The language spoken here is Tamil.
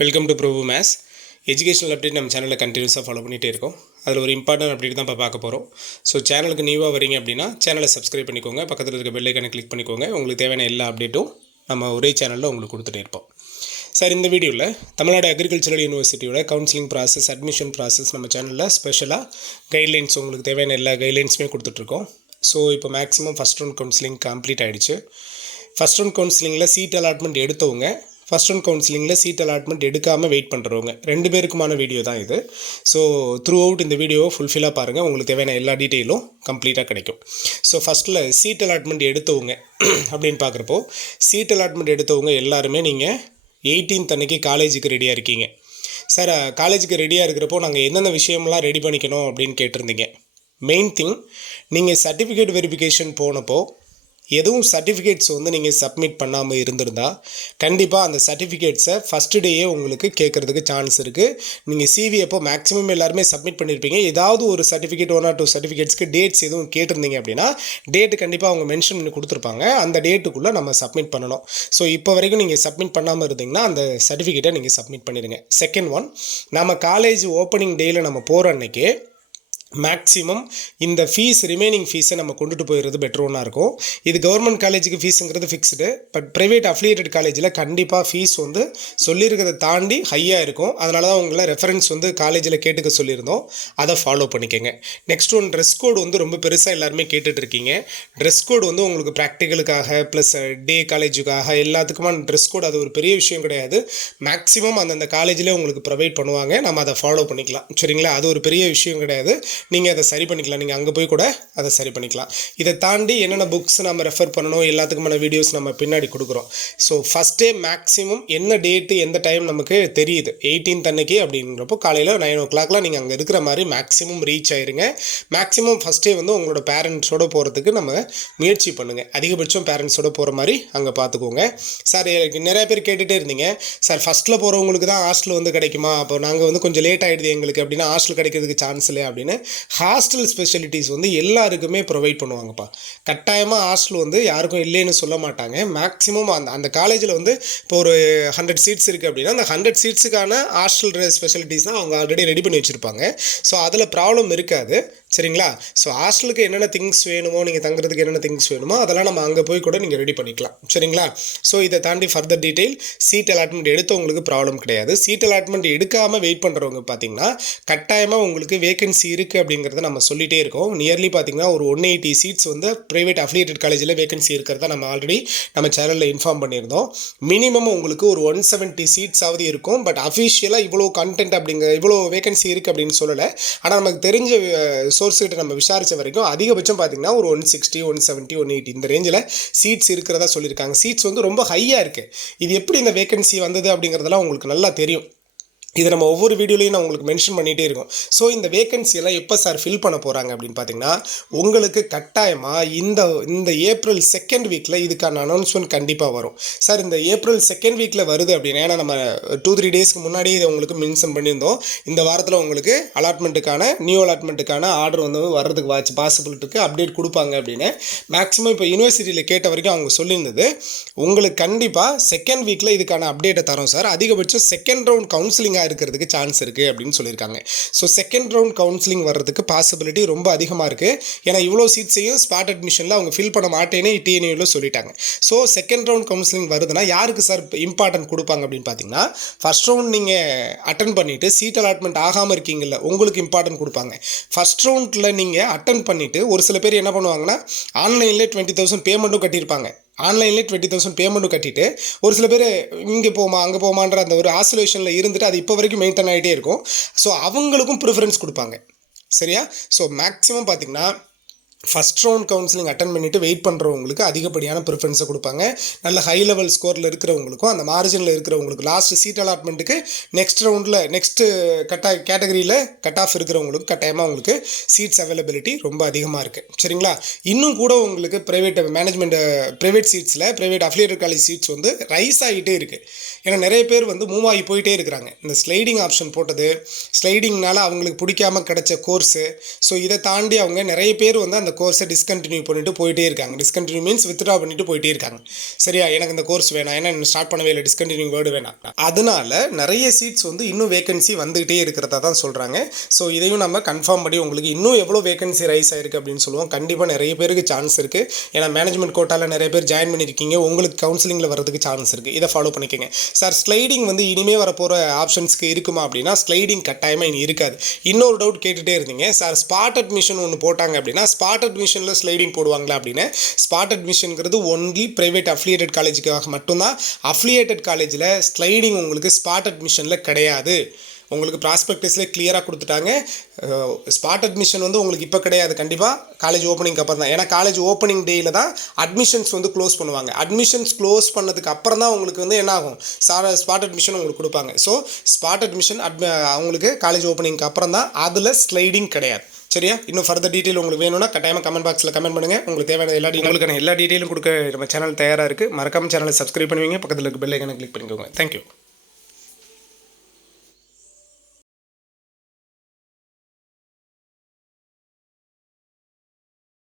Welcome to probe maths educational update நம்ம சேனலில் கண்டினியூஸாக ஃபாலோ பண்ணிகிட்டே இருக்கோம். அதில் ஒரு இம்பார்ட்டன்ட் அப்டேட் தான் இப்போ பார்க்க போகிறோம். ஸோ சேனலுக்கு நியூவாக வரீங்க அப்படின்னா சேனலை சப்ஸ்கிரைப் பண்ணிக்கோங்க, பக்கத்தில் இருக்க பெல் ஐக்கானை கிளிக் பண்ணிக்கோங்க. உங்களுக்கு தேவையான எல்லா அப்டேட்டும் நம்ம ஒரே சேனலில் உங்களுக்கு கொடுத்துட்டே இருப்போம். சார், இந்த வீடியோவில் தமிழ்நாடு அக்ரிகல்ச்சரல் யூனிவர்சிட்டியோட கவுன்சிலிங் ப்ராசஸ், அட்மிஷன் ப்ராசஸ் நம்ம சேனலில் ஸ்பெஷலாக கைட்லைன்ஸ், உங்களுக்கு தேவையான எல்லா கைட்லைன்ஸுமே கொடுத்துட்ருக்கோம். ஸோ இப்போ maximum first round counselling complete ஆகிடுச்சு. ஃபஸ்ட் ரவுண்ட் கவுன்சிலிங்கில் சீட் அலாட்மெண்ட் எடுத்தவங்க, ஃபஸ்ட் ரவுண்ட் கவுன்சிலிங்கில் சீட் அலாட்மெண்ட் எடுக்காமல் வெயிட் பண்ணுறவங்க 2 பேருக்குமான வீடியோ தான் இது. ஸோ த்ரூ அவுட் இந்த வீடியோவை ஃபுல்ஃபில்லாக பாருங்கள், உங்களுக்கு தேவையான எல்லா டீட்டெயிலும் கம்ப்ளீட்டாக கிடைக்கும். ஸோ ஃபஸ்ட்டில் சீட் அலாட்மெண்ட் எடுத்தவங்க அப்படின்னு பார்க்குறப்போ, சீட் அலாட்மெண்ட் எடுத்தவங்க எல்லாருமே நீங்கள் 18th அன்னைக்கு காலேஜுக்கு ரெடியாக இருக்கீங்க. சார், காலேஜுக்கு ரெடியாக இருக்கிறப்போ நாங்கள் எந்தெந்த விஷயம்லாம் ரெடி பண்ணிக்கணும் அப்படின்னு கேட்டிருந்தீங்க. மெயின் திங், நீங்கள் சர்டிஃபிகேட் வெரிஃபிகேஷன் போனப்போ எதுவும் சர்டிஃபிகேட்ஸ் நீங்கள் சப்மிட் பண்ணாமல் இருந்திருந்தால் கண்டிப்பாக அந்த சர்டிஃபிகேட்ஸை ஃபஸ்ட்டு டேயே உங்களுக்கு கேட்குறதுக்கு சான்ஸ் இருக்குது. நீங்கள் சிவி அப்போ மேக்ஸிமம் எல்லாருமே சப்மிட் பண்ணியிருப்பீங்க. ஏதாவது ஒரு சர்டிஃபிகேட் 1 or 2 சர்டிஃபிகேட்ஸ்க்கு டேட்ஸ் எதுவும் கேட்டிருந்தீங்க அப்படின்னா டேட்டு கண்டிப்பாக அவங்க மென்ஷன் பண்ணி கொடுத்துருப்பாங்க. அந்த டேட்டுக்குள்ளே நம்ம சப்மிட் பண்ணணும். ஸோ இப்போ வரைக்கும் நீங்கள் சப்மிட் பண்ணாமல் இருந்தீங்கன்னா அந்த சர்டிஃபிகேட்டை நீங்கள் சப்மிட் பண்ணிடுங்க. செகண்ட் ஒன், நம்ம காலேஜ் ஓப்பனிங் டேயில் நம்ம போகிற அன்றைக்கி மேக்ஸிமம் இந்த ஃபீஸ், ரிமைனிங் ஃபீஸை நம்ம கொண்டுட்டு போயிடுறது பெட்டர் ஒன்றா இருக்கும். இது கவர்மெண்ட் காலேஜுக்கு ஃபீஸுங்கிறது ஃபிக்ஸ்டு. பட் ப்ரைவேட் அஃபிலியேட்டட் காலேஜில் கண்டிப்பாக ஃபீஸ் சொல்லியிருக்கிறத தாண்டி ஹையாக இருக்கும். அதனால தான் உங்களை ரெஃபரன்ஸ் காலேஜில் கேட்டுக்க சொல்லியிருந்தோம். அதை ஃபாலோ பண்ணிக்கோங்க. நெக்ஸ்ட் ஒன், ட்ரெஸ் கோடு ரொம்ப பெருசாக எல்லாருமே கேட்டுட்ருக்கீங்க. ட்ரெஸ் கோடு உங்களுக்கு ப்ராக்டிக்கலுக்காக ப்ளஸ் டே காலேஜுக்காக எல்லாத்துக்குமான ட்ரெஸ் கோடு அது ஒரு பெரிய விஷயம் கிடையாது. மேக்ஸிமம் அந்தந்த காலேஜில் உங்களுக்கு ப்ரொவைட் பண்ணுவாங்க. நம்ம அதை ஃபாலோ பண்ணிக்கலாம். சரிங்களா? அது ஒரு பெரிய விஷயம் கிடையாது. நீங்கள் அதை சரி பண்ணிக்கலாம். நீங்கள் அங்கே போய் கூட அதை சரி பண்ணிக்கலாம். இதை தாண்டி என்னென்ன புக்ஸ் நம்ம ரெஃபர் பண்ணணும் எல்லாத்துக்குமான வீடியோஸ் நம்ம பின்னாடி கொடுக்குறோம். ஸோ ஃபஸ்ட்டே மேக்ஸிமம் என்ன டேட்டு எந்த டைம் நமக்கு தெரியுது 18th அன்னைக்கு அப்படின்றப்போ காலையில் 9 o'clock நீங்கள் அங்கே இருக்கிற மாதிரி மேக்ஸிமம் ரீச் ஆயிருங்க. மேக்ஸிமம் ஃபஸ்ட்டே உங்களோட பேரண்ட்ஸோடு போகிறதுக்கு நம்ம முயற்சி பண்ணுங்கள். அதிகபட்சம் பேரண்ட்ஸோடு போகிற மாதிரி அங்கே பார்த்துக்கோங்க. சார், நிறைய பேர் கேட்டுகிட்டே இருந்தீங்க, சார் ஃபஸ்ட்டில் போகிறவங்களுக்கு தான் ஹாஸ்டல் கிடைக்குமா, அப்போ நாங்கள் கொஞ்சம் லேட் ஆகிடுது எங்களுக்கு அப்படின்னா ஹாஸ்டல் கிடைக்கிறதுக்கு சான்ஸ் இல்லை அப்படின்னு. ஹாஸ்டல் ஸ்பெஷலிட்டிஸ் எல்லாருக்குமே ப்ரொவைட் பண்ணுவாங்கப்பா. கட்டாயமாக ஹாஸ்டல் யாருக்கும் இல்லைன்னு சொல்ல மாட்டாங்க. மேக்ஸிமம் அந்த காலேஜில் இப்போ ஒரு 100 சீட்ஸ் இருக்குது அப்படின்னா அந்த 100 சீட்ஸுக்கான ஹாஸ்டல் ஸ்பெஷலிட்டிஸ் தான் அவங்க ஆல்ரெடி ரெடி பண்ணி வச்சுருப்பாங்க. ஸோ அதில் ப்ராப்ளம் இருக்காது. சரிங்களா? ஸோ ஹாஸ்டலுக்கு என்னென்ன திங்ஸ் வேணுமோ, நீங்கள் தங்குறதுக்கு என்னென்ன திங்ஸ் வேணுமோ அதெல்லாம் நம்ம அங்கே போய் கூட நீங்கள் ரெடி பண்ணிக்கலாம். சரிங்களா? ஸோ இதை தாண்டி ஃபர்தர் டீட்டெயில், சீட் அலாட்மெண்ட் எடுத்தவங்களுக்கு ப்ராப்ளம் கிடையாது. சீட் அலாட்மெண்ட் எடுக்காமல் வெயிட் பண்ணுறவங்க பார்த்தீங்கன்னா கட்டாயமாக உங்களுக்கு வேகன்சி இருக்குது அப்படிங்கிறத நம்ம சொல்லிகிட்டே இருக்கோம். நியர்லி பார்த்தீங்கன்னா ஒரு 180 சீட்ஸ் ப்ரைவேட் அஃபிலியேட்டட் காலேஜில் வேகன்சி இருக்கிறத நம்ம ஆல்ரெடி நம்ம சேனலில் இன்ஃபார்ம் பண்ணியிருந்தோம். மினிமம் உங்களுக்கு ஒரு 170 சீட்ஸாவது இருக்கும். பட் அஃபிஷியலாக இவ்வளோ கண்டென்ட் இவ்வளோ வேகன்சி இருக்குது அப்படின்னு சொல்லலை. ஆனால் நமக்கு தெரிஞ்ச சோர்ஸ்கிட்ட நம்ம விசாரித்த வரைக்கும் அதிகபட்சம் பார்த்தீங்கன்னா ஒரு 160, 170, 180 இந்த ரேஞ்சில் சீட்ஸ் இருக்கிறதா சொல்லியிருக்காங்க. சீட்ஸ் ரொம்ப ஹையாக இருக்குது. இது எப்படி இந்த வேகன்சி வந்தது அப்படிங்கிறதெல்லாம் உங்களுக்கு நல்லா தெரியும். இதை நம்ம ஒவ்வொரு வீடியோலையும் நான் உங்களுக்கு மென்ஷன் பண்ணிகிட்டே இருக்கோம். ஸோ இந்த வேகன்சியெல்லாம் எப்போ சார் ஃபில் பண்ண போகிறாங்க அப்படின்னு பார்த்தீங்கன்னா உங்களுக்கு கட்டாயமாக இந்த ஏப்ரல் 2nd வீக்கில் இதுக்கான அனௌன்ஸ்மெண்ட் கண்டிப்பாக வரும். சார், இந்த ஏப்ரல் 2nd வீக்கில் வருது அப்படின்னா, ஏன்னா நம்ம 2-3 டேஸ்க்கு முன்னாடி இதை உங்களுக்கு மென்ஷன் பண்ணியிருந்தோம். இந்த வாரத்தில் உங்களுக்கு நியூ அலாட்மெண்ட்டுக்கான ஆர்டர் வர்றதுக்கு பாசிபிள் இருக்குது, அப்டேட் கொடுப்பாங்க அப்படின்னு. மேக்ஸிமம் இப்போ யூனிவர்சிட்டியில் கேட்ட வரைக்கும் அவங்க சொல்லியிருந்தது உங்களுக்கு கண்டிப்பாக 2nd வீக்கில் இதுக்கான அப்டேட்டை தரோம் சார். அதிகபட்சம் 2nd ரவுண்ட் கவுன்சிலிங்காக இருக்கிறதுக்கு சான்ஸ் இருக்குது அப்படின்னு சொல்லியிருக்காங்க. ஸோ 2nd ரவுண்ட் கவுன்சிலிங் வர்றதுக்கு பாசிபிலிட்டி ரொம்ப அதிகமாக இருக்குது. ஏன்னா இவ்வளோ சீட்ஸையும் ஸ்பாட் அட்மிஷனில் அவங்க ஃபில் பண்ண மாட்டேன்னு TNAUவில் சொல்லிட்டாங்க. ஸோ 2nd ரவுண்ட் கவுன்சிலிங் வருதுன்னா யாருக்கு சார் இம்பார்ட்டன்ட் கொடுப்பாங்க அப்படின்னு பார்த்தீங்கன்னா, ஃபஸ்ட் ரவுண்ட் நீங்கள் அட்டன் பண்ணிவிட்டு சீட் அலாட்மெண்ட் ஆகாமல் இருக்கீங்கல்ல, உங்களுக்கு இம்பார்ட்டன்ட் கொடுப்பாங்க. ஃபஸ்ட் ரவுண்டில் நீங்கள் அட்டன் பண்ணிவிட்டு ஒரு சில பேர் என்ன பண்ணுவாங்கன்னா ஆன்லைனில் 20,000 பேமெண்ட்டும் கட்டியிருப்பாங்க. ஆன்லைன்லேயே 20,000 பேமெண்ட்டும் கட்டிட்டு ஒரு சில பேர் இங்கே போமா அங்கே போமான்ற அந்த ஒரு ஆசோலேஷனில் இருந்துட்டு அது இப்போ வரைக்கும் மெயின்டைன் ஆகிட்டே இருக்கும். ஸோ அவங்களுக்கும் ப்ரிஃபரன்ஸ் கொடுப்பாங்க. சரியா? ஸோ மேக்ஸிமம் பார்த்திங்கன்னா ஃபஸ்ட் ரவுண்ட் கவுன்சிலிங் அட்டன் பண்ணிவிட்டு வெயிட் பண்ணுறவங்களுக்கு அதிகப்படியான ப்ரிஃபரன்ஸை கொடுப்பாங்க. நல்ல ஹை லெவல் ஸ்கோரில் இருக்கிறவங்களுக்கும் அந்த மார்ஜினில் இருக்கிறவங்களுக்கு லாஸ்ட் சீட் அலாட்மெண்ட்டுக்கு நெக்ஸ்ட்டு கேட்டகரியில் கட் ஆஃப் இருக்கிறவங்களுக்கு கட்டாயமாக உங்களுக்கு சீட்ஸ் அவைலபிலிட்டி ரொம்ப அதிகமாக இருக்குது. சரிங்களா? இன்னும் கூட உங்களுக்கு ப்ரைவேட் சீட்ஸில் private affiliated college seats rise ஆகிட்டே இருக்குது. ஏன்னா நிறைய பேர் மூவ் ஆகி போயிட்டே இருக்கிறாங்க. இந்த ஸ்லைடிங் ஆப்ஷன் போட்டது, ஸ்லைடிங்னால அவங்களுக்கு பிடிக்காமல் கிடைச்ச கோர்ஸு. ஸோ இதை தாண்டி அவங்க நிறைய பேர் அந்த கோர்ஸை டிஸ்கண்டினியூ பண்ணிட்டு போயிட்டே இருக்காங்க. டிஸ்கண்டினியூ மீன்ஸ் வித்ட்ரா பண்ணிட்டு போயிட்டே இருக்காங்க. சரியா, எனக்கு இந்த கோர்ஸ் வேணாம், ஏன்னா ஸ்டார்ட் பண்ணவே இல்லை, டிஸ்கண்டினியூ வேர்டு வேணாம். அதனால நிறைய சீட்ஸ் வந்து இன்னும் வேகன்சி வந்துகிட்டே இருக்கிறதா தான் சொல்கிறாங்க. ஸோ இதையும் நம்ம கன்ஃபார்ம் பண்ணி உங்களுக்கு இன்னும் எவ்வளோ வேகன்சி ரைஸ் ஆயிருக்கு அப்படின்னு சொல்லுவோம். கண்டிப்பாக நிறைய பேருக்கு சான்ஸ் இருக்குது. ஏன்னா மேனேஜ்மெண்ட் கோட்டாவில் நிறைய பேர் ஜாயின் பண்ணியிருக்கீங்க, உங்களுக்கு கவுன்சிலிங்கில் வரதுக்கு சான்ஸ் இருக்குது. இதை ஃபாலோ பண்ணிக்கோங்க. சார் ஸ்லைடிங் வந்து இனிமேல் வரப்போகிற ஆப்ஷன்ஸ்க்கு இருக்குமா அப்படின்னா ஸ்லைடிங் கட்டாயமாக இனி இருக்காது. இன்னொரு டவுட் கேட்டுகிட்டே இருந்தீங்க, சார் ஸ்பாட் அட்மிஷன் ஒன்று போட்டாங்க அப்படின்னா ஸ்பாட் அட்மிஷனில் ஸ்லைடிங் போடுவாங்களா அப்படின்னு. ஸ்பாட் அட்மிஷனுங்கிறது ஒன்லி ப்ரைவேட் அஃபிலியேட்டட் காலேஜுக்காக மட்டும்தான். அஃபிலியேட்டட் காலேஜில் ஸ்லைடிங் உங்களுக்கு ஸ்பாட் அட்மிஷனில் கிடையாது. உங்களுக்கு ப்ராஸ்பெக்டஸில் கிளியராக கொடுத்துட்டாங்க. ஸ்பாட் அட்மிஷன் வந்து உங்களுக்கு இப்போ கிடையாது, கண்டிப்பாக காலேஜ் ஓப்பனிங்க்கு அப்புறம் தான். ஏன்னா காலேஜ் ஓப்பனிங் டேயில் தான் அட்மிஷன்ஸ் வந்து க்ளோஸ் பண்ணுவாங்க. அட்மிஷன்ஸ் க்ளோஸ் பண்ணதுக்கு அப்புறம் தான் உங்களுக்கு வந்து என்ன ஆகும், ஸ்பாட் அட்மிஷன் உங்களுக்கு கொடுப்பாங்க. ஸோ ஸ்பாட் அட்மிஷன் அவங்களுக்கு காலேஜ் ஓப்பனிங்க்கு அப்புறம் தான், அதில் ஸ்லைடிங் கிடையாது. சரியா, இன்னும் ஃபர்தர் டீட்டெயில் உங்களுக்கு வேணும்னா கட்டாயமாக கமெண்ட் பாக்ஸில் கமெண்ட் பண்ணுங்கள். உங்களுக்கு தேவையான உங்களுக்கான எல்லா டீட்டெயிலும் கொடுக்க நம்ம சேனல் தயாராக இருக்குது. மறக்காமல் சேனலை சப்ஸ்கிரைப் பண்ணுவீங்க, பக்கத்தில் இருக்க பெல் ஐக்கானை கிளிக் பண்ணிக்கோங்க. தேங்க்யூ.